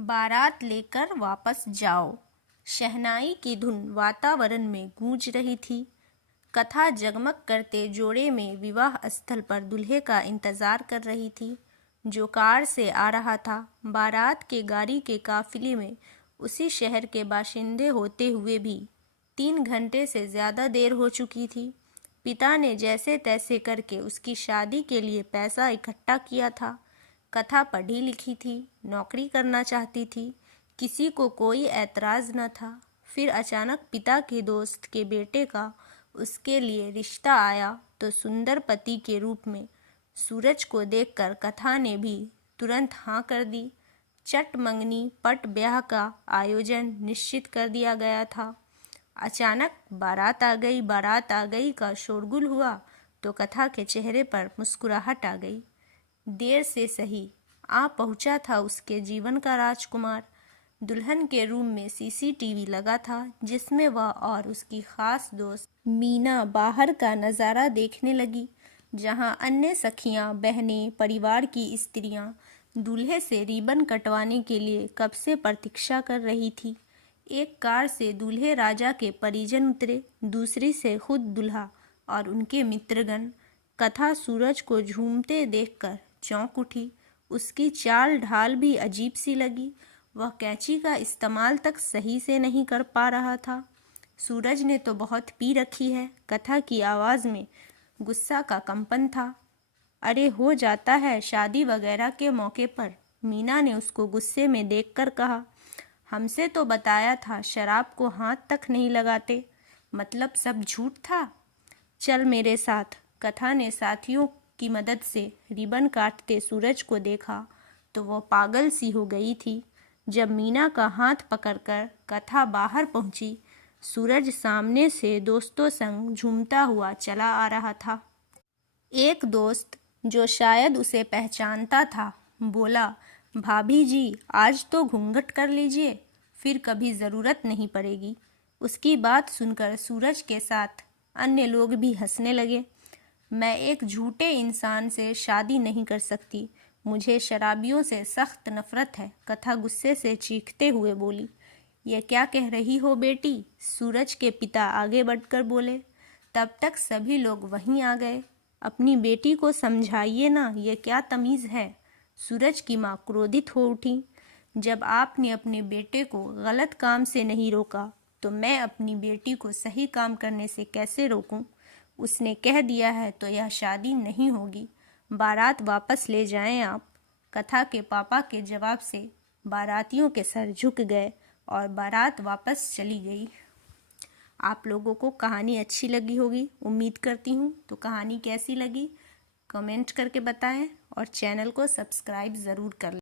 बारात लेकर वापस जाओ। शहनाई की धुन वातावरण में गूंज रही थी। कथा जगमग करते जोड़े में विवाह स्थल पर दूल्हे का इंतजार कर रही थी, जो कार से आ रहा था। बारात के गाड़ी के काफिले में उसी शहर के बाशिंदे होते हुए भी 3 घंटे से ज़्यादा देर हो चुकी थी। पिता ने जैसे तैसे करके उसकी शादी के लिए पैसा इकट्ठा किया था। कथा पढ़ी लिखी थी, नौकरी करना चाहती थी, किसी को कोई ऐतराज़ न था। फिर अचानक पिता के दोस्त के बेटे का उसके लिए रिश्ता आया तो सुंदर पति के रूप में सूरज को देखकर कथा ने भी तुरंत हाँ कर दी। चट मंगनी पट ब्याह का आयोजन निश्चित कर दिया गया था। अचानक बारात आ गई का शोरगुल हुआ तो कथा के चेहरे पर मुस्कुराहट आ गई। देर से सही आ पहुंचा था उसके जीवन का राजकुमार। दुल्हन के रूम में सीसीटीवी लगा था, जिसमें वह और उसकी खास दोस्त मीना बाहर का नज़ारा देखने लगी, जहां अन्य सखियां, बहनें, परिवार की स्त्रियां दूल्हे से रिबन कटवाने के लिए कब से प्रतीक्षा कर रही थी। एक कार से दूल्हे राजा के परिजन उतरे, दूसरी से खुद दूल्हा और उनके मित्रगण। कथा सूरज को झूमते देखकर चौंक उठी। उसकी चाल ढाल भी अजीब सी लगी। वह कैंची का इस्तेमाल तक सही से नहीं कर पा रहा था। सूरज ने तो बहुत पी रखी है। कथा की आवाज़ में गुस्सा का कंपन था। अरे हो जाता है शादी वगैरह के मौके पर, मीना ने उसको गुस्से में देखकर कहा। हमसे तो बताया था शराब को हाथ तक नहीं लगाते, मतलब सब झूठ था। चल मेरे साथ। कथा ने साथियों की मदद से रिबन काटते सूरज को देखा तो वो पागल सी हो गई थी। जब मीना का हाथ पकड़कर कथा बाहर पहुंची, सूरज सामने से दोस्तों संग झूमता हुआ चला आ रहा था। एक दोस्त, जो शायद उसे पहचानता था, बोला, भाभी जी आज तो घूंघट कर लीजिए, फिर कभी ज़रूरत नहीं पड़ेगी। उसकी बात सुनकर सूरज के साथ अन्य लोग भी हंसने लगे। मैं एक झूठे इंसान से शादी नहीं कर सकती, मुझे शराबियों से सख्त नफरत है। कथा गुस्से से चीखते हुए बोली। ये क्या कह रही हो बेटी? सूरज के पिता आगे बढ़कर बोले। तब तक सभी लोग वहीं आ गए। अपनी बेटी को समझाइए ना, ये क्या तमीज़ है? सूरज की माँ क्रोधित हो उठी। जब आपने अपने बेटे को गलत काम से नहीं रोका तो मैं अपनी बेटी को सही काम करने से कैसे रोकूं? उसने कह दिया है तो यह शादी नहीं होगी। बारात वापस ले जाएं आप। कथा के पापा के जवाब से बारातियों के सर झुक गए और बारात वापस चली गई। आप लोगों को कहानी अच्छी लगी होगी, उम्मीद करती हूँ। तो कहानी कैसी लगी कमेंट करके बताएं और चैनल को सब्सक्राइब ज़रूर कर लें।